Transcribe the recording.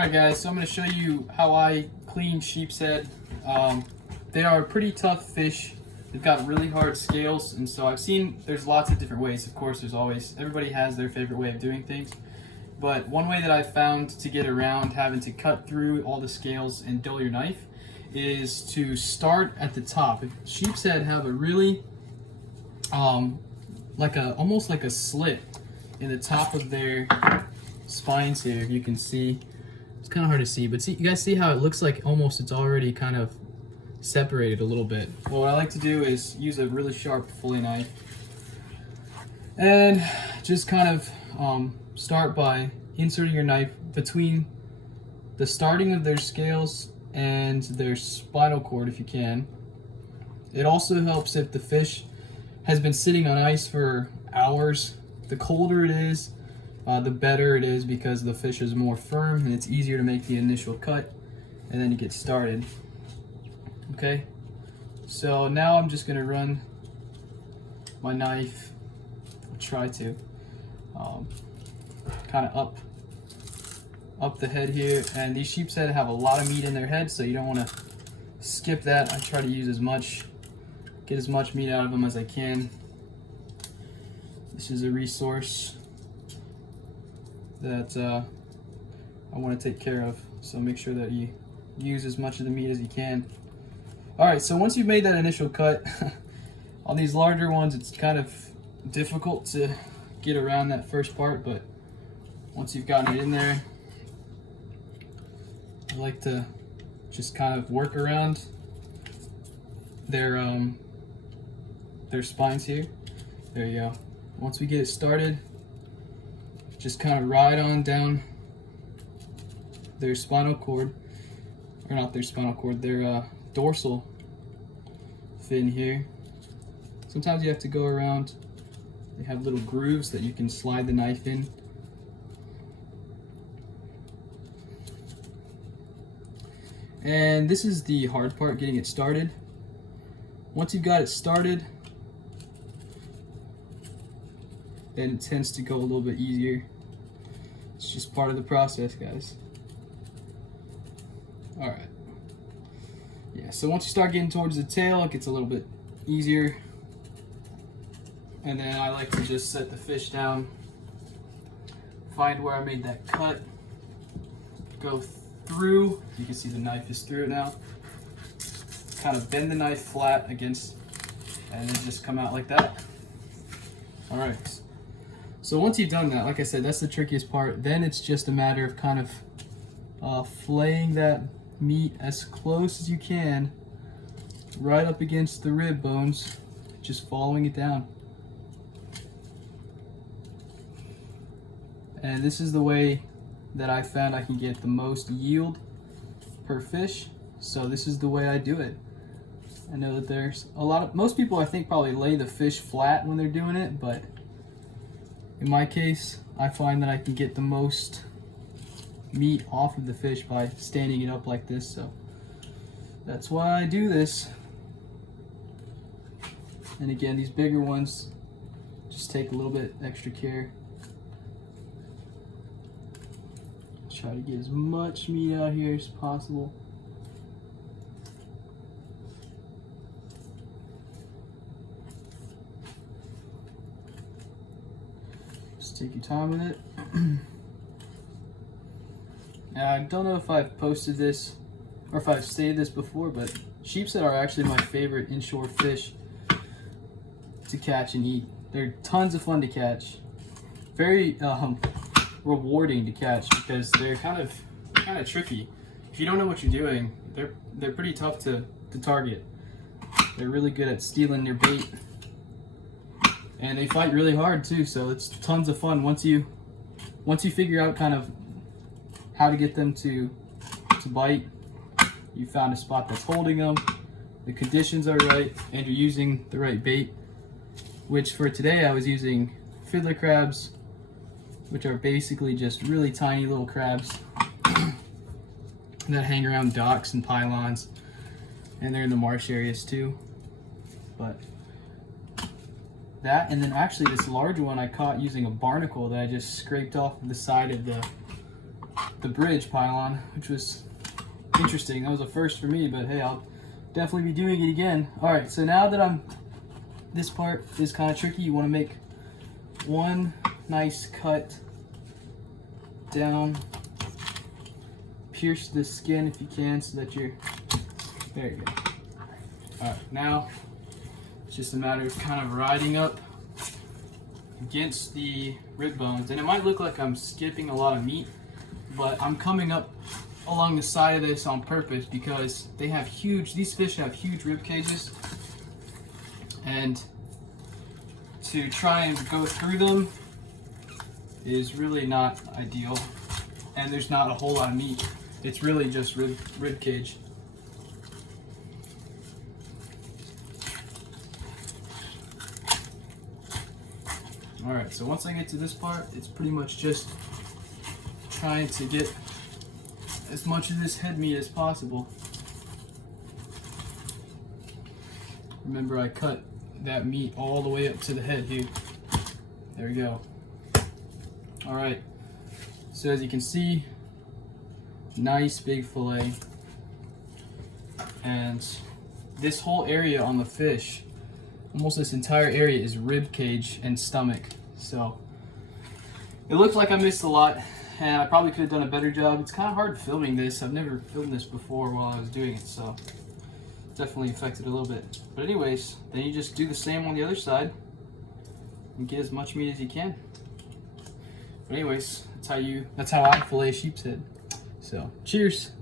Alright guys, so I'm going to show you how I clean sheep's head. They are a pretty tough fish. They've got really hard scales, and so I've seen there's lots of different ways. Of course, everybody has their favorite way of doing things. But one way that I've found to get around having to cut through all the scales and dull your knife is to start at the top. Sheep's head have a really, almost like a slit in the top of their spines here. You can see. It's kind of hard to see, but see, you guys see how it looks like almost it's already kind of separated a little bit. Well, what I like to do is use a really sharp fillet knife and just kind of start by inserting your knife between the starting of their scales and their spinal cord if you can. It also helps if the fish has been sitting on ice for hours. The colder it is, the better it is, because the fish is more firm and it's easier to make the initial cut and then you get started. Okay, so now I'm just going to run my knife, try to kind of up the head here. And these sheep's head have a lot of meat in their head, so you don't want to skip that. I try to use get as much meat out of them as I can. This is a resource that I want to take care of, so make sure that you use as much of the meat as you can. Alright, so once you've made that initial cut, on these larger ones it's kind of difficult to get around that first part, but once you've gotten it in there, I like to just kind of work around their spines here. There you go. Once we get it started, just kind of ride on down their spinal cord, or not their spinal cord, their dorsal fin here. Sometimes you have to go around. They have little grooves that you can slide the knife in. And this is the hard part, getting it started. Once you've got it started, then it tends to go a little bit easier. It's just part of the process, guys. Alright. Yeah, so once you start getting towards the tail, it gets a little bit easier. And then I like to just set the fish down, find where I made that cut, go through. You can see the knife is through it now. Kind of bend the knife flat against, and then just come out like that. Alright. So once you've done that, like I said, that's the trickiest part. Then it's just a matter of kind of flaying that meat as close as you can, right up against the rib bones, just following it down. And this is the way that I found I can get the most yield per fish. So this is the way I do it. I know that there's most people I think probably lay the fish flat when they're doing it, but in my case, I find that I can get the most meat off of the fish by standing it up like this, so that's why I do this. And again, these bigger ones just take a little bit extra care. Try to get as much meat out here as possible. Take your time with it. Now, I don't know if I've posted this or if I've stated this before, but sheep's head are actually my favorite inshore fish to catch and eat. They're tons of fun to catch. Very rewarding to catch, because they're kind of tricky. If you don't know what you're doing, they're pretty tough to target. They're really good at stealing your bait. And they fight really hard too, so it's tons of fun once you figure out kind of how to get them to bite. You found a spot that's holding them, the conditions are right, and you're using the right bait. Which for today I was using fiddler crabs, which are basically just really tiny little crabs that hang around docks and pylons, and they're in the marsh areas too. But that, and then actually this larger one I caught using a barnacle that I just scraped off the side of the bridge pylon, which was interesting. That was a first for me, but hey, I'll definitely be doing it again. All right, so now that this part is kind of tricky, you want to make one nice cut down, pierce the skin if you can, so that there you go. All right, now it's just a matter of kind of riding up against the rib bones, and it might look like I'm skipping a lot of meat, but I'm coming up along the side of this on purpose because these fish have huge rib cages, and to try and go through them is really not ideal, and there's not a whole lot of meat. It's really just rib cage. Alright, so once I get to this part, it's pretty much just trying to get as much of this head meat as possible. Remember, I cut that meat all the way up to the head here. There we go. Alright, so as you can see, nice big fillet. And this whole area on the fish, almost this entire area, is rib cage and stomach. So it looks like I missed a lot, and I probably could have done a better job. It's kind of hard filming this. I've never filmed this before while I was doing it, so it definitely affected a little bit. But anyways, then you just do the same on the other side and get as much meat as you can. But anyways, that's how I fillet sheep's head. So cheers.